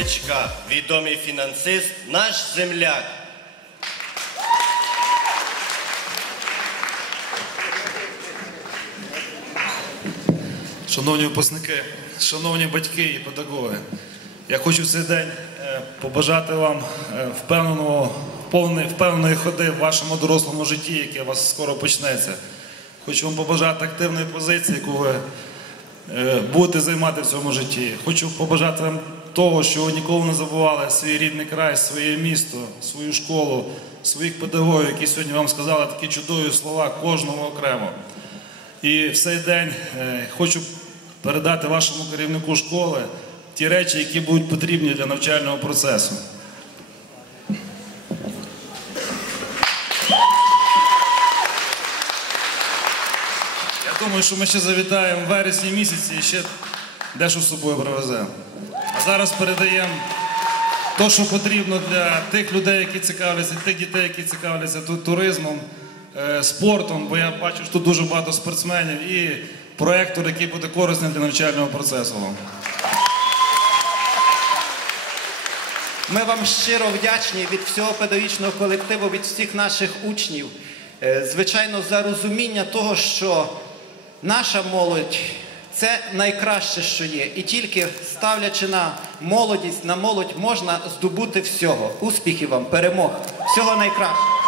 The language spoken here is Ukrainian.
Кличка, відомий фінансист, наш земляк. Шановні випускники, шановні батьки і педагоги, я хочу в цей день е, побажати вам е, впевненого, повної, впевненої ходи в вашому дорослому житті, яке у вас скоро почнеться. Хочу вам побажати активної позиції, яку ви е, будете займати в цьому житті. Хочу побажати вам того, що ви ніколи не забували свій рідний край, своє місто, свою школу, своїх педагогів, які сьогодні вам сказали такі чудові слова кожному окремо. І в цей день хочу передати вашому керівнику школи ті речі, які будуть потрібні для навчального процесу. Я думаю, що ми ще завітаємо в вересні місяці і ще дещо з собою привеземо. А зараз передаємо те, що потрібно для тих людей, які цікавляться, тих дітей, які цікавляться ту- туризмом, е, спортом, бо я бачу, що тут дуже багато спортсменів і проектор, який буде корисним для навчального процесу. вам. Ми вам щиро вдячні від всього педагогічного колективу, від всіх наших учнів. Е, Звичайно, за розуміння того, що наша молодь це найкраще, що є. І тільки ставлячи на молодість, на молодь можна здобути всього. Успіхів вам, перемог, всього найкращого.